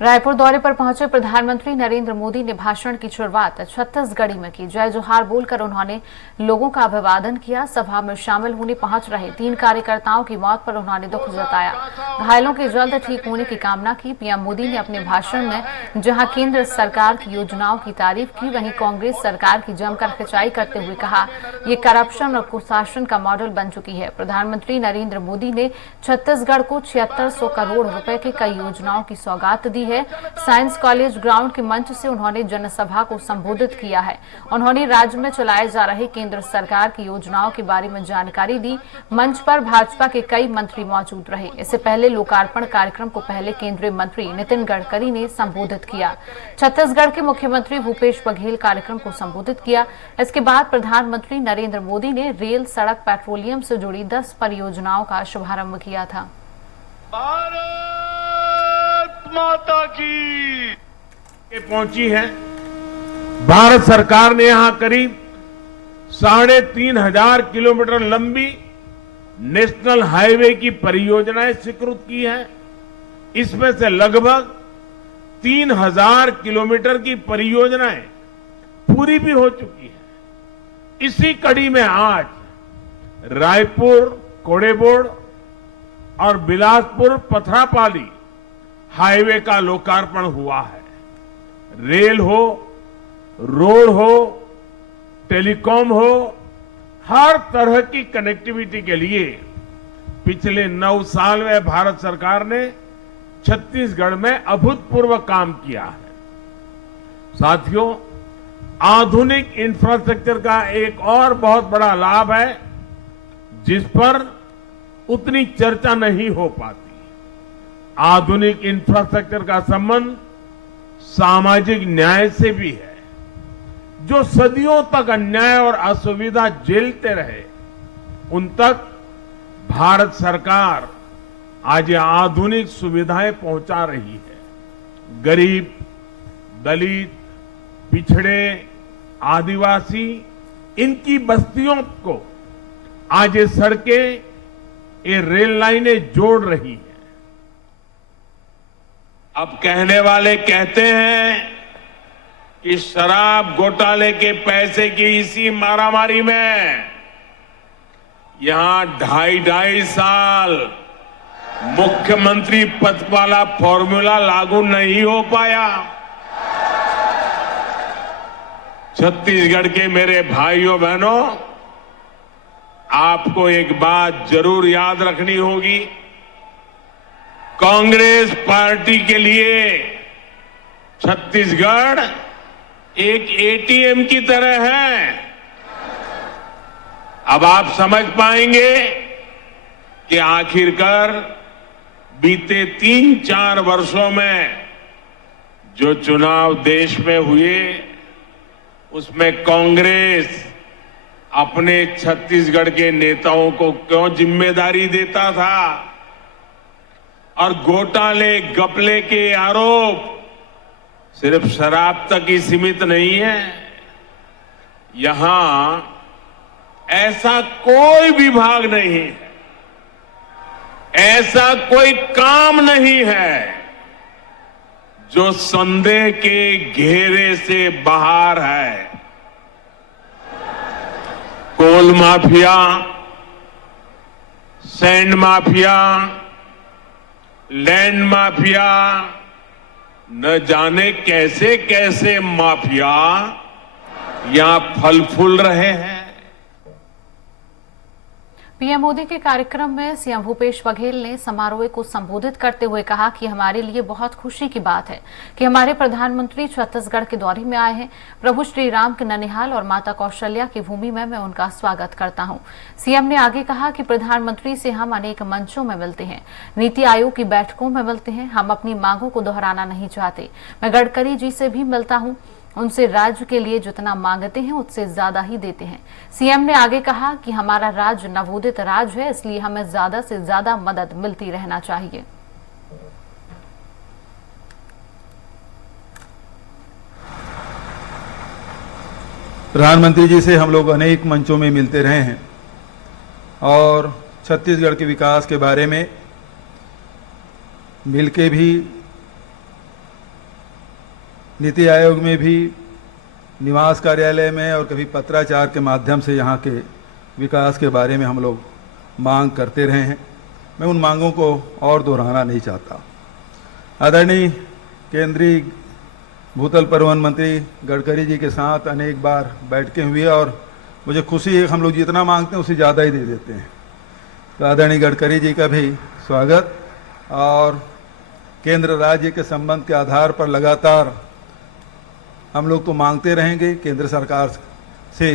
रायपुर दौरे पर पहुंचे प्रधानमंत्री नरेंद्र मोदी ने भाषण की शुरुआत छत्तीसगढ़ी में की। जय जोहार बोलकर उन्होंने लोगों का अभिवादन किया। सभा में शामिल होने पहुंच रहे 3 कार्यकर्ताओं की मौत पर उन्होंने दुख जताया। घायलों के जल्द ठीक होने की कामना की। पीएम मोदी ने अपने भाषण में जहां केंद्र सरकार की योजनाओं की तारीफ की, वहीं कांग्रेस सरकार की जमकर खिंचाई करते हुए कहा, ये करप्शन और कुशासन का मॉडल बन चुकी है। प्रधानमंत्री नरेंद्र मोदी ने छत्तीसगढ़ को 7600 करोड़ रुपए की कई योजनाओं की सौगात दी है। साइंस कॉलेज ग्राउंड के मंच से उन्होंने जनसभा को संबोधित किया है। उन्होंने राज्य में चलाए जा रहे केंद्र सरकार की योजनाओं के बारे में जानकारी दी। मंच पर भाजपा के कई मंत्री मौजूद रहे। इससे पहले लोकार्पण कार्यक्रम को पहले केंद्रीय मंत्री नितिन गडकरी ने संबोधित किया। छत्तीसगढ़ के मुख्यमंत्री भूपेश बघेल कार्यक्रम को संबोधित किया। इसके बाद प्रधानमंत्री नरेंद्र मोदी ने रेल, सड़क, पेट्रोलियम से जुड़ी 10 परियोजनाओं का शुभारंभ किया था। माता की पहुंची है। भारत सरकार ने यहां करीब 3,500 किलोमीटर लंबी नेशनल हाईवे की परियोजनाएं स्वीकृत की है। इसमें से लगभग 3,000 किलोमीटर की परियोजनाएं पूरी भी हो चुकी है। इसी कड़ी में आज रायपुर कोड़ेबोड़ और बिलासपुर पथरापाली हाईवे का लोकार्पण हुआ है। रेल हो, रोड हो, टेलीकॉम हो, हर तरह की कनेक्टिविटी के लिए पिछले 9 साल में भारत सरकार ने छत्तीसगढ़ में अभूतपूर्व काम किया है। साथियों, आधुनिक इंफ्रास्ट्रक्चर का एक और बहुत बड़ा लाभ है जिस पर उतनी चर्चा नहीं हो पाती। आधुनिक इंफ्रास्ट्रक्चर का संबंध सामाजिक न्याय से भी है। जो सदियों तक अन्याय और असुविधा झेलते रहे, उन तक भारत सरकार आज ये आधुनिक सुविधाएं पहुंचा रही है। गरीब, दलित, पिछड़े, आदिवासी, इनकी बस्तियों को आज ये सड़कें, ये रेल लाइनें जोड़ रही हैं। अब कहने वाले कहते हैं कि शराब घोटाले के पैसे की इसी मारामारी में यहां 2.5 साल मुख्यमंत्री पद वाला फॉर्मूला लागू नहीं हो पाया। छत्तीसगढ़ के मेरे भाइयों बहनों, आपको एक बात जरूर याद रखनी होगी। कांग्रेस पार्टी के लिए छत्तीसगढ़ एक एटीएम की तरह है। अब आप समझ पाएंगे कि आखिरकार बीते 3-4 वर्षों में जो चुनाव देश में हुए, उसमें कांग्रेस अपने छत्तीसगढ़ के नेताओं को क्यों जिम्मेदारी देता था और घोटाले घपले के आरोप सिर्फ शराब तक ही सीमित नहीं है। यहां ऐसा कोई विभाग नहीं है, ऐसा कोई काम नहीं है जो संदेह के घेरे से बाहर है। Coal mafia, sand mafia, land mafia, न जाने कैसे कैसे माफिया यहां फल फूल रहे हैं। पीएम मोदी के कार्यक्रम में सीएम भूपेश बघेल ने समारोह को संबोधित करते हुए कहा कि हमारे लिए बहुत खुशी की बात है कि हमारे प्रधानमंत्री छत्तीसगढ़ के दौरे में आए हैं। प्रभु श्री राम के ननिहाल और माता कौशल्या की भूमि में मैं उनका स्वागत करता हूं। सीएम ने आगे कहा कि प्रधानमंत्री से हम अनेक मंचों में मिलते हैं, नीति आयोग की बैठकों में मिलते हैं। हम अपनी मांगों को दोहराना नहीं चाहते। मैं गडकरी जी से भी मिलता हूं, उनसे राज्य के लिए जितना मांगते हैं उससे ज्यादा ही देते हैं। सीएम ने आगे कहा कि हमारा राज्य नवोदित राज्य है, इसलिए हमें ज्यादा से ज्यादा मदद मिलती रहना चाहिए। प्रधानमंत्री जी से हम लोग अनेक मंचों में मिलते रहे हैं और छत्तीसगढ़ के विकास के बारे में मिलके भी नीति आयोग में भी निवास कार्यालय में और कभी पत्राचार के माध्यम से यहाँ के विकास के बारे में हम लोग मांग करते रहे हैं। मैं उन मांगों को और दोहराना नहीं चाहता। आदरणीय केंद्रीय भूतल परिवहन मंत्री गडकरी जी के साथ अनेक बार बैठकें हुई और मुझे खुशी है, हम लोग जितना मांगते हैं उससे ज़्यादा ही दे देते हैं। तो आदरणीय गडकरी जी का भी स्वागत। और केंद्र राज्य के संबंध के आधार पर लगातार हम लोग तो मांगते रहेंगे, केंद्र सरकार से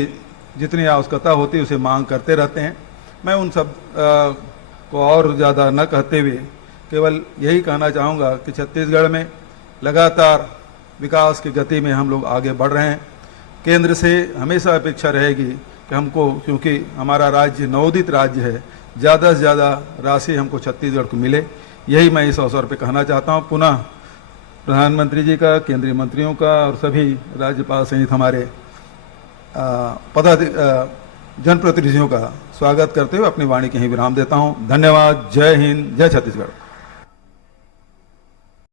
जितनी आवश्यकता होती है उसे मांग करते रहते हैं। मैं उन सब को और ज़्यादा न कहते हुए केवल यही कहना चाहूँगा कि छत्तीसगढ़ में लगातार विकास की गति में हम लोग आगे बढ़ रहे हैं। केंद्र से हमेशा अपेक्षा रहेगी कि हमको, क्योंकि हमारा राज्य नवोदित राज्य है, ज़्यादा से ज़्यादा राशि हमको छत्तीसगढ़ को मिले। यही मैं इस अवसर पर कहना चाहता हूँ। पुनः प्रधानमंत्री जी का, केंद्रीय मंत्रियों का और सभी राज्यपाल सहित हमारे जनप्रतिनिधियों का स्वागत करते हुए अपनी वाणी के ही विराम देता हूँ। धन्यवाद। जय हिंद, जय छत्तीसगढ़।